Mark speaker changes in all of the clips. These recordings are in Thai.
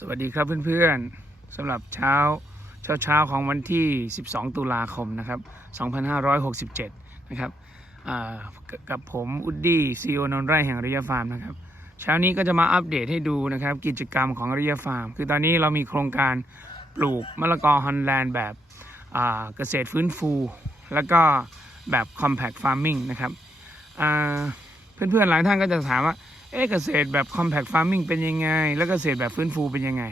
Speaker 1: สวัสดีครับเพื่อนๆสำหรับเช้าเช้าเช้าของวันที่ 12 ตุลาคมนะครับ 2567 นะครับกับผมอุดดี้ซีโอนนไร่แห่งอริยฟาร์มนะครับ เช้านี้ก็จะมาอัปเดตให้ดูนะครับ กิจกรรมของอริยฟาร์ม คือตอนนี้เรามีโครงการปลูกมะละกอฮอลแลนด์แบบเกษตรฟื้นฟู แล้วก็แบบ compact farming นะครับเพื่อนๆหลายท่านก็จะถามว่า เอ๊ะเกษตรแบบ compact farming เป็นยังไง แล้วเกษตรแบบฟื้นฟูเป็นยังไง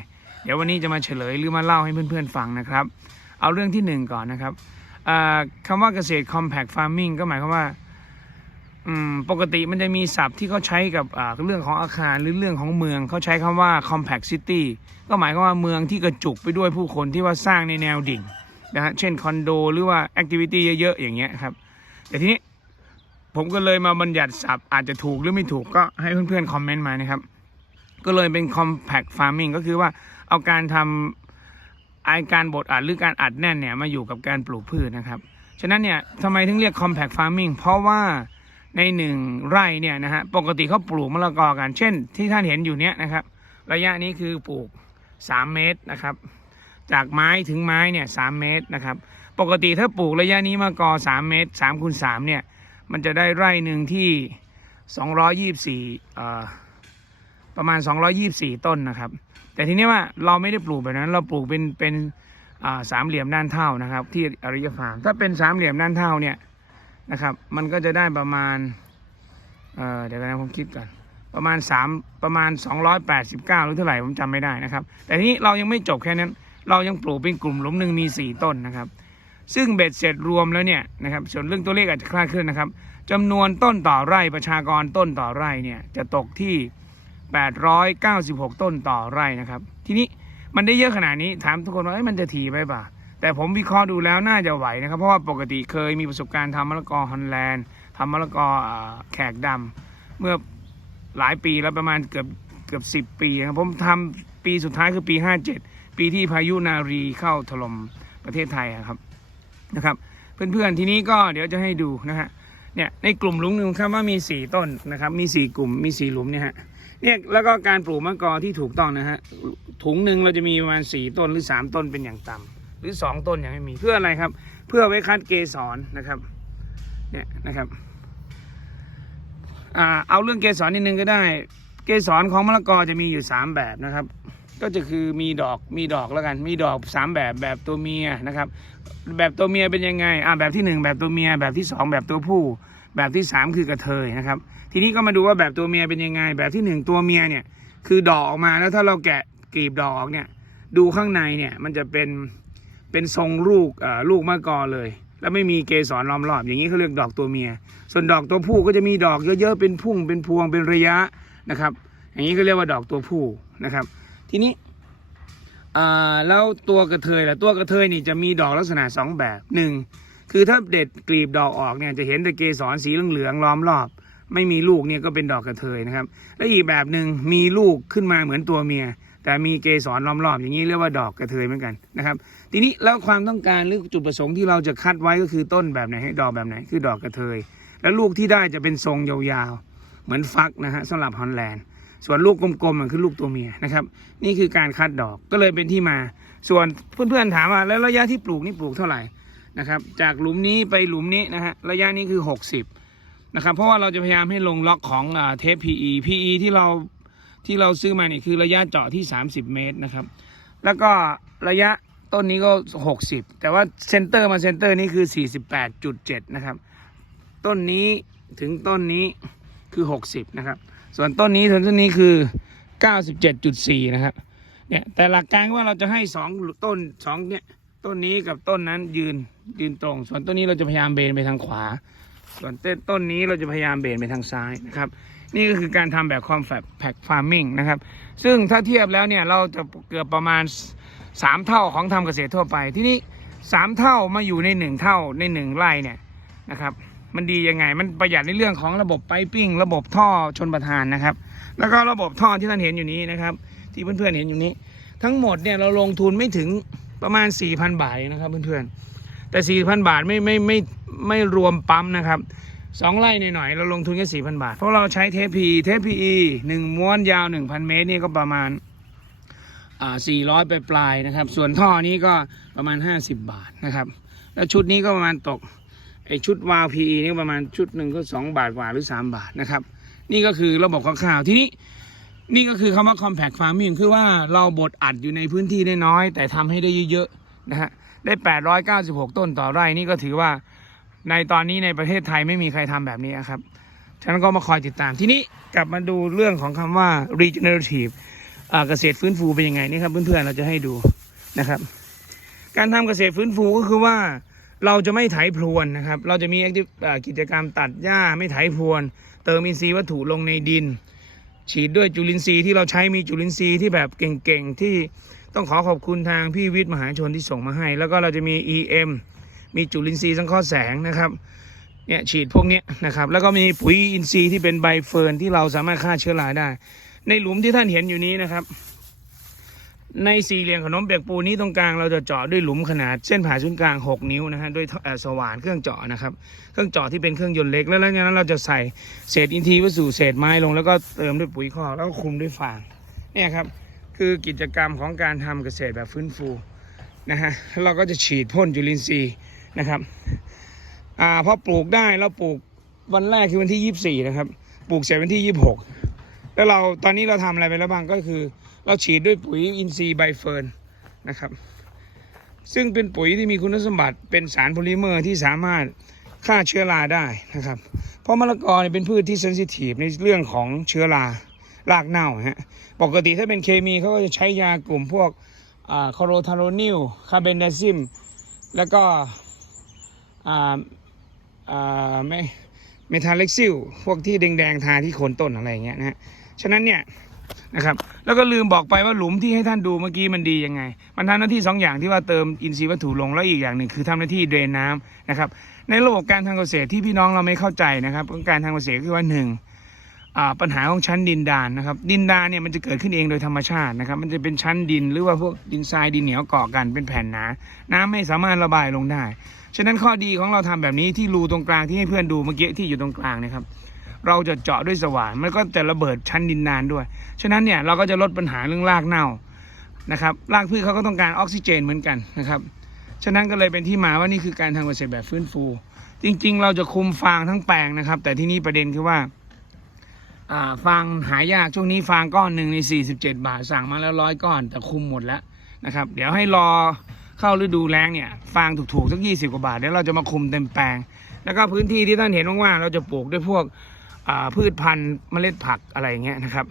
Speaker 1: เดี๋ยววันนี้จะมาเฉลยหรือมาเล่าให้เพื่อนๆฟังนะครับ เอาเรื่องที่หนึ่งก่อนนะครับอ่าคำว่าเกษตร compact farming ก็หมายความว่าปกติมันจะมีศัพท์ที่เขาใช้กับเรื่องของอาคารหรือเรื่องของเมืองเขาใช้คำว่า compact city ก็หมายความว่าเมืองที่กระจุกไปด้วยผู้คนที่ว่าสร้างในแนวดิ่งนะฮะเช่นคอนโดหรือว่า activity เยอะๆ อย่างเงี้ยครับ แต่ทีนี้ ผมก็เลยมาบัญญัติศัพท์อาจจะถูกหรือไม่ถูกก็ให้เพื่อนๆคอมเมนต์มานะครับ ก็เลยเป็น compact farming ก็คือว่าเอาการทำไอการบดอัดหรือการอัดแน่นเนี่ยมาอยู่กับการปลูกพืชนะครับ ฉะนั้นเนี่ยทำไมถึงเรียก compact farming เพราะว่าในหนึ่งไร่เนี่ยนะฮะปกติเขาปลูกมะละกอกันเช่น ที่ท่านเห็นอยู่เนี้ยนะครับ ระยะนี้คือปลูก 3 เมตรนะครับ จากไม้ถึงไม้เนี่ยสเมตรนะครับ ปกติถ้าปลูกระยะนี้มะกอ 3 เมตร3คูณ3เนี่ย มันจะได้ไร่หนึ่งที่ 224 ประมาณ 224 ต้นนะครับ แต่ทีนี้ว่าเราไม่ได้ปลูกแบบนั้น เราปลูกเป็นเป็นสามเหลี่ยมด้านเท่านะครับ ที่อริยฟาร์มถ้าเป็นสามเหลี่ยมด้านเท่าเนี่ยนะครับ มันก็จะได้ประมาณเเดี๋ยวกันะผมคิดก่อนประมาณ 3 ประมาณ 289 หรือเท่าไหร่ผมจำไม่ได้นะครับ แต่ทีนี้เรายังไม่จบแค่นั้น เรายังปลูกเป็นกลุ่มหลุมหนึ่งมี 4 ต้นนะครับ ซึ่งเบ็ดเสร็จรวมแล้วเนี่ยนะครับส่วนเรื่องตัวเลขอาจจะคลาดเคลื่อนนะครับจำนวนต้นต่อไร่ประชากรต้นต่อไร่เนี่ยจะตกที่ 896 ต้นต่อไร่นะครับ ทีนี้มันได้เยอะขนาดนี้ถามทุกคนว่ามันจะถี่ไปป่ะแต่ผมวิเคราะห์ดูแล้วน่าจะไหวนะครับ เพราะว่าปกติเคยมีประสบการณ์ทำมะละกอฮอลแลนด์ทำมะละกอแขกดำเมื่อหลายปีแล้วประมาณเกือบเกือบสิบปีนะครับผมทำปีสุดท้ายคือปี 57 ปีที่พายุนารีเข้าถล่มประเทศไทยครับ นะครับ เพื่อนๆทีนี้ก็เดี๋ยวจะให้ดูนะฮะเนี่ยในกลุ่มหลุมหนึ่งครับว่ามี4ต้นนะครับ มี4กลุ่มมี4หลุมเนี่ยฮะเนี่ยแล้วก็การปลูกมะกอที่ถูกต้องนะฮะถุงหนึ่งเราจะมีประมาณ4ต้นหรือ3ต้นเป็นอย่างต่ำหรือ2ต้นอย่างไม่มีเพื่ออะไรครับ เพื่อไว้คัดเกสรนะครับเนี่ยนะครับอ่าเอาเรื่องเกสรนิดนึงก็ได้ เกสรของมะละกอจะมีอยู่3แบบนะครับ ก็จะคือมีดอกมีดอกแล้วกัน มีดอกสามแบบแบบตัวเมียนะครับ แบบตัวเมียเป็นยังไงอ่าแบบที่หนึ่งแบบตัวเมียแบบที่สองแบบตัวผู้ แบบที่สามคือกระเทยนะครับ ทีนี้ก็มาดูว่าแบบตัวเมียเป็นยังไง แบบที่หนึ่งตัวเมียเนี่ย คือดอกออกมาแล้วถ้าเราแกะกลีบดอกออกเนี่ย ดูข้างในเนี่ยมันจะเป็นเป็นทรงลูกเอ่อลูกมะกอเลย แล้วไม่มีเกสรล้อมรอบ อย่างนี้เขาเรียกดอกตัวเมีย ส่วนดอกตัวผู้ก็จะมีดอกเยอะๆเป็นพุ่งเป็นพวงเป็นระยะนะครับ อย่างนี้ก็เรียกว่าดอกตัวผู้นะครับ ทีนี้ อ่าแล้วตัวกระเทยล่ะตัวกระเทยนี่จะมีดอกลักษณะสองแบบหนึ่งคือถ้าเด็ดกลีบดอกออกเนี่ยจะเห็นแต่เกสรสีเหลืองๆล้อมรอบ ไม่มีลูกเนี่ยก็เป็นดอกกระเทยนะครับ และอีกแบบหนึ่งมีลูกขึ้นมาเหมือนตัวเมีย แต่มีเกสรล้อมรอบอย่างนี้เรียกว่าดอกกระเทยเหมือนกันนะครับ ทีนี้แล้วความต้องการหรือจุดประสงค์ที่เราจะคัดไว้ก็คือต้นแบบไหนให้ดอกแบบไหนคือดอกกระเทย แล้วลูกที่ได้จะเป็นทรงยาวๆเหมือนฟักนะฮะสำหรับฮอลแลนด์ ส่วนลูกกลมๆมันคือลูกตัวเมียนะครับ นี่คือการคัดดอกก็เลยเป็นที่มา ส่วนเพื่อนๆถามว่าแล้วระยะที่ปลูกนี่ปลูกเท่าไหร่นะครับ จากหลุมนี้ไปหลุมนี้นะฮะระยะนี้คือ 60นะครับเพราะว่าเราจะพยายามให้ลงล็อกของเทป PE PE ที่เราที่เราซื้อมาเนี่ยคือระยะเจาะที่ 30 เมตรนะครับ แล้วก็ระยะต้นนี้ก็ 60 แต่ว่าเซนเตอร์มาเซนเตอร์นี่คือ 48.7 นะครับ ต้นนี้ถึงต้นนี้คือ 60 นะครับ ส่วนต้นนี้ถึงต้นนี้คือ 97.4 นะครับ เนี่ยแต่หลักการว่าเราจะให้สองต้นสองเนี่ยต้นนี้กับต้นนั้นยืนยืนตรง ส่วนต้นนี้เราจะพยายามเบนไปทางขวา ส่วนต้นต้นนี้เราจะพยายามเบนไปทางซ้ายนะครับ นี่ก็คือการทำแบบคอมแฟกแพคฟาร์มิงนะครับ ซึ่งถ้าเทียบแล้วเนี่ยเราจะเกือบประมาณ 3 เท่าของทำเกษตรทั่วไปที่นี่3เท่ามาอยู่ใน 1 เท่าใน 1 ไร่เนี่ยนะครับ มันดียังไง มันประหยัดในเรื่องของระบบไพปิ้ง ระบบท่อชนประทานนะครับ แล้วก็ระบบท่อที่ท่านเห็นอยู่นี้นะครับ ที่เพื่อนๆเห็นอยู่นี้ ทั้งหมดเนี่ยเราลงทุนไม่ถึงประมาณ 4,000 บาทนะครับเพื่อนๆแต่ 4,000 บาทไม่ไม่ไม่ไม่รวมปั๊มนะครับสองไร่หน่อยๆเราลงทุนแค่4,000 บาท เพราะเราใช้เทปพีเทปพีหนึ่งม้วนยาว 1,000 เมตรนี่ก็ประมาณอ่า400ไปปลายๆนะครับ ส่วนท่อนี้ก็ประมาณ 50 บาทนะครับ แล้วชุดนี้ก็ประมาณตก ไอชุดวาว PE นี่ประมาณชุดหนึ่งก็ 2 บาทกว่าหรือ 3 บาทนะครับ นี่ก็คือระบบคร่าวๆทีนี้นี่ก็คือคำว่า compact farming คือว่าเราบดอัดอยู่ในพื้นที่ได้น้อย แต่ทำให้ได้เยอะๆนะฮะได้ 896 ต้นต่อไร่นี่ก็ถือว่าในตอนนี้ในประเทศไทยไม่มีใครทำแบบนี้นครับฉะนั้นก็มาคอยติดตามที่นี้กลับมาดูเรื่องของคำว่า regenerative เกษตรฟื้นฟูเป็นยังไงนี่ครับเพื่อนๆเราจะให้ดูนะครับ การทำเกษตรฟื้นฟูก็คือว่า เราจะไม่ไถพรวนนะครับ เราจะมีกิจกรรมตัดหญ้าไม่ไถพรวน เติมอินทรีย์วัตถุลงในดิน ฉีดด้วยจุลินทรีย์ที่เราใช้มีจุลินทรีย์ที่แบบเก่งๆ ที่ต้องขอขอบคุณทางพี่วิทย์มหาชนที่ส่งมาให้ แล้วก็เราจะมี EM มีจุลินทรีย์สังเคราะห์แสงนะครับเนี่ยฉีดพวกนี้นะครับแล้วก็มีปุ๋ยอินทรีย์ที่เป็นใบเฟิร์นที่เราสามารถฆ่าเชื้อราได้ ในหลุมที่ท่านเห็นอยู่นี้นะครับ ในสี่เหลี่ยมขนมเปียกปูนี้ตรงกลางเราจะเจาะด้วยหลุมขนาดเส้นผ่าศูนย์กลาง 6 นิ้วนะฮะด้วยสว่านเครื่องเจาะนะครับ เครื่องเจาะที่เป็นเครื่องยนต์เล็กแล้วหลังจากนั้นเราจะใส่เศษอินทรีย์วัสดุเศษไม้ลง แล้วก็เติมด้วยปุ๋ยคอกแล้วก็คลุมด้วยฟางเนี่ยครับคือกิจกรรมของการทำเกษตรแบบฟื้นฟูนะฮะเราก็จะฉีดพ่นจุลินทรีย์นะครับอ่าพอปลูกได้เราปลูกวันแรกคือวันที่ 24 นะครับ ปลูกเสร็จวันที่ 26 แล้วเราตอนนี้เราทำอะไรไปแล้วบ้างก็คือ เราฉีดด้วยปุ๋ยอินทรีย์ไบเฟิร์นนะครับ ซึ่งเป็นปุ๋ยที่มีคุณสมบัติเป็นสารโพลิเมอร์ที่สามารถฆ่าเชื้อราได้นะครับ เพราะมะละกอเนี่ยเป็นพืชที่เซนซิทีฟในเรื่องของเชื้อรารากเน่าฮะปกติถ้าเป็นเคมีเขาก็จะใช้ยากลุ่มพวกคอโรทาโรนิลคาเบนไดซิม แล้วก็อ่าอ่าไม่เมทาเล็กซิล พวกที่แดงๆทาที่โคนต้นอะไรอย่างเงี้ยนะฮะฉะนั้นเนี่ย นะครับ แล้วก็ลืมบอกไปว่าหลุมที่ให้ท่านดูเมื่อกี้มันดียังไง มันทำหน้าที่สองอย่างที่ว่าเติมอินทรีย์วัตถุลงแล้วอีกอย่างหนึ่งคือทำหน้าที่เดรนน้ำนะครับ ในระบบการทางเกษตรที่พี่น้องเราไม่เข้าใจนะครับการทางเกษตรคือว่าหนึ่งปัญหาของชั้นดินดานนะครับ ดินดานเนี่ยมันจะเกิดขึ้นเองโดยธรรมชาตินะครับ มันจะเป็นชั้นดินหรือว่าพวกดินทรายดินเหนียวเกาะกันเป็นแผ่นหนา น้ำไม่สามารถระบายลงได้ ฉะนั้นข้อดีของเราทำแบบนี้ที่รูตรงกลางที่ให้เพื่อนดูเมื่อกี้ที่อยู่ตรงกลางนะครับ เราจะเจาะด้วยสว่านมันก็จะระเบิดชั้นดินนานด้วย ฉะนั้นเนี่ยเราก็จะลดปัญหาเรื่องรากเน่านะครับรากพืชเขาก็ต้องการออกซิเจนเหมือนกันนะครับฉะนั้นก็เลยเป็นที่มาว่านี่คือการทำเกษตรแบบฟื้นฟู จริงๆ เราจะคุมฟางทั้งแปลงนะครับ แต่ที่นี่ประเด็นคือว่าฟางหายากช่วงนี้ฟางก้อนหนึ่งใน 47 บาทสั่งมาแล้วร้อยก้อนแต่คุมหมดแล้วนะครับเดี๋ยวให้รอเข้าฤดูแล้งเนี่ยฟางถูกๆสักยี่สิบกว่าบาทเดี๋ยวเราจะมาคุมเต็มแปลง แล้วก็พื้นที่ที่ท่านเห็นว่างๆเราจะปลูกด้วยพวก พืชพันธุ์เมล็ดผักอะไรเงี้ยนะครับ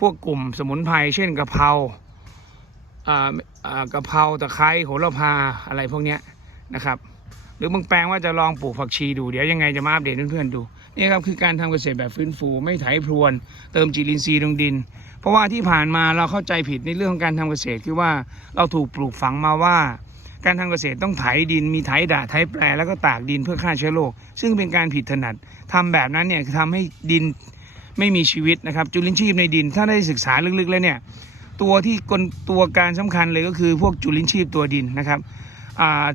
Speaker 1: พวกกลุ่มสมุนไพรเช่นกะเพราอกะเพราตะไคร้โหระพาอะไรพวกเนี้ยนะครับ หรือบางแปลงว่าจะลองปลูกผักชีดูเดี๋ยวยังไงจะมาอัปเดตเพื่อนๆดูนี่ครับคือการทำเกษตรแบบฟื้นฟูไม่ไถพรวน เติมจุลินทรีย์ลงดิน เพราะว่าที่ผ่านมาเราเข้าใจผิดในเรื่องของการทำเกษตรคือว่าเราถูกปลูกฝังมาว่า การทำเกษตรต้องไถดินมีไถด่าไถแปรแล้วก็ตากดินเพื่อฆ่าเชื้อโรคซึ่งเป็นการผิดถนัดทำแบบนั้นเนี่ยคือทำให้ดินไม่มีชีวิตนะครับ จุลินทรีย์ในดินถ้าได้ศึกษาลึกๆแล้วเนี่ยตัวที่กลตัวการสำคัญเลยก็คือพวกจุลินทรีย์ตัวดินนะครับ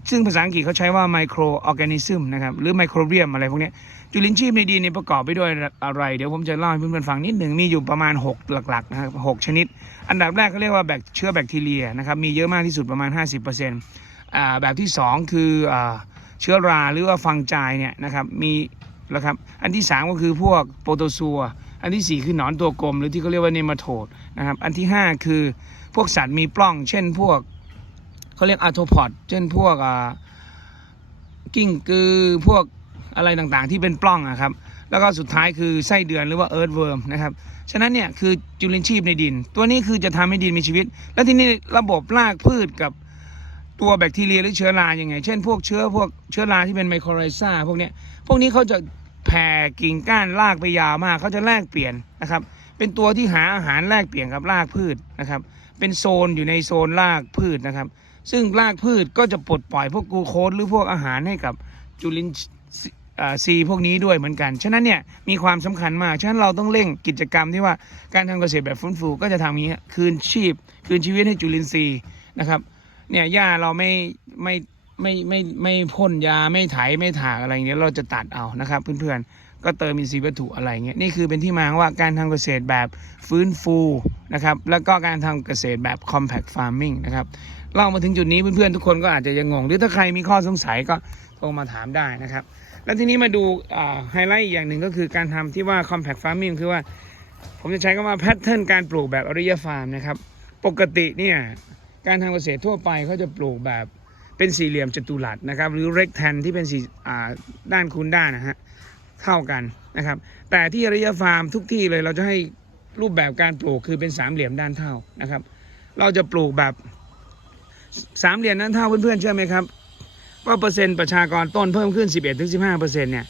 Speaker 1: ซึ่งภาษาอังกฤษเขาใช้ว่าไมโครออร์แกนิซึมนะครับหรือไมโครเบียมอะไรพวกนี้จุลินทรีย์ในดินเนี่ยประกอบไปด้วยอะไร เดี๋ยวผมจะเล่าให้เพื่อนๆฟังนิดหนึ่งมีอยู่ประมาณ 6 หลักๆนะครับหกชนิด อันดับแรกเขาเรียกว่าแบคเชื้อแบคทีเรียนะครับมีเยอะมากที่สุดประมาณ 50% แบบที่ 2 คืออเชื้อราหรือว่าฟังจายเนี่ยนะครับมีนะครับอันที่ 3 ก็คือพวกโปรโตซัว อันทีสี่ 4 คือหนอนตัวกลม หรือที่เขาเรียกว่าเนมาโทดนะครับอันที่ 5 คือพวกสัตว์มีปล้อง เช่นพวกเขาเรียกอาโทพอดเช่นพวกกิ้งกือพวกอะไรต่างๆ ที่เป็นปล้องอะครับแล้วก็สุดท้ายคือไส้เดือนหรือว่าเอิร์ธเวิร์มนะครับ ฉะนั้นเนี่ยคือจุลินทรีย์ในดิน ตัวนี้คือจะทำให้ดินมีชีวิต แล้วที่นี้ระบบรากพืชกับ ตัวแบคทีเรียหรือเชื้อรายังไง เช่นพวกเชื้อพวกเชื้อราที่เป็นไมโครไรซ่าพวกเนี้ยพวกนี้เขาจะแผ่กิ่งก้านรากไปยาวมากเขาจะแลกเปลี่ยนนะครับ เป็นตัวที่หาอาหารแลกเปลี่ยนกับรากพืชนะครับ เป็นโซนอยู่ในโซนรากพืชนะครับ ซึ่งรากพืชก็จะปลดปล่อยพวกกูโคสหรือพวกอาหารให้กับจุลินซีพวกนี้ด้วยเหมือนกัน ฉะนั้นเนี่ยมีความสำคัญมาก ฉะนั้นเราต้องเร่งกิจกรรมที่ว่าการทำเกษตรแบบฟื้นฟูก็จะทำอย่างนี้คืนชีพ คืนชีวิตให้จุลินทรีย์นะครับ เนี่ยหญ้าเราไม่ไม่ไม่ไม่ไม่พ่นยาไม่ไถไม่ถากอะไรเงี้ยเราจะตัดเอานะครับ เพื่อนๆก็เติมอินทรีย์วัตถุอะไรเงี้ยนี่คือเป็นที่มาว่าการทำเกษตรแบบฟื้นฟูนะครับแล้วก็การทำเกษตรแบบ compact farming นะครับเล่ามาถึงจุดนี้เพื่อนๆทุกคนก็อาจจะยังงง หรือถ้าใครมีข้อสงสัยก็โทรมาถามได้นะครับ แล้วทีนี้มาดูไฮไลท์อีกอย่างหนึ่งก็คือการทำที่ว่า compact farming คือว่า ผมจะใช้คำว่าแพทเทิร์นการปลูกแบบอริยฟาร์มนะครับปกติเนี่ย การทำเกษตรทั่วไปเขาจะปลูกแบบเป็นสี่เหลี่ยมจัตุรัสนะครับ หรือเรกแทนที่เป็นสี่ด้านคูณด้านนะฮะเท่ากันนะครับ แต่ที่อริยฟาร์มทุกที่เลยเราจะให้รูปแบบการปลูกคือเป็นสามเหลี่ยมด้านเท่านะครับ เราจะปลูกแบบสามเหลี่ยมด้านเท่าเพื่อนๆเชื่อไหมครับว่าเปอร์เซ็นต์ประชากรต้นเพิ่มขึ้น 11-15%เนี่ย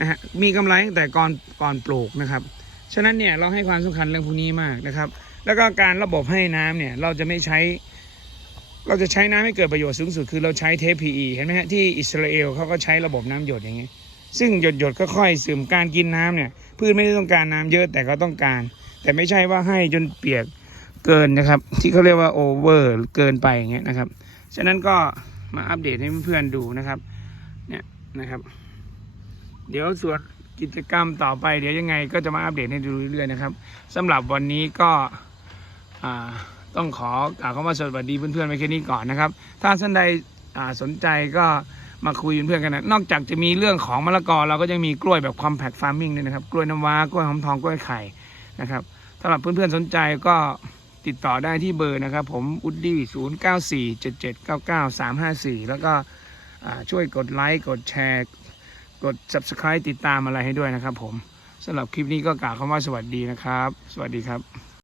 Speaker 1: นะฮะมีกำไรตั้งแต่ก่อนก่อนปลูกนะครับ ฉะนั้นเนี่ยเราให้ความสำคัญเรื่องพวกนี้มากนะครับ แล้วก็การระบบให้น้ำเนี่ยเราจะไม่ใช้ เราจะใช้น้ำให้เกิดประโยชน์สูงสุดคือเราใช้เทป PE เห็นไหมฮะที่อิสราเอลเขาก็ใช้ระบบน้ำหยดอย่างเงี้ยซึ่งหยดหยดๆก็ค่อยซึมการกินน้ำเนี่ยพืชไม่ได้ต้องการน้ำเยอะแต่ก็ต้องการ แต่ไม่ใช่ว่าให้จนเปียกเกินนะครับ ที่เขาเรียกว่าโอเวอร์เกินไปอย่างเงี้ยนะครับ ฉะนั้นก็มาอัปเดตให้เพื่อนๆดูนะครับเนี่ยนะครับ เดี๋ยวส่วนกิจกรรมต่อไป เดี๋ยวยังไงก็จะมาอัปเดตให้ดูเรื่อยๆนะครับสำหรับวันนี้ก็อ่า ต้องขอกล่าวคำว่าสวัสดีเพื่อนๆไว้แค่นี้ก่อนนะครับ ถ้าท่านใดสนใจก็มาคุยเป็นเพื่อนกันนะนอกจากจะมีเรื่องของมะละกอเราก็ยังมีกล้วยแบบ compact farming ด้วยนะครับ กล้วยน้ำว้ากล้วยหอมทองกล้วยไข่นะครับสำหรับเพื่อนๆสนใจก็ติดต่อได้ที่เบอร์นะครับ ผมอุดดี้ศูนย์เก้าสี่เจ็ดเจ็ดเก้าเก้าสามห้าสี่แล้วก็ช่วยกดไลค์กดแชร์กด subscribe ติดตามอะไรให้ด้วยนะครับผมสำหรับคลิปนี้ก็กล่าวคำว่าสวัสดีนะครับ สวัสดีครับ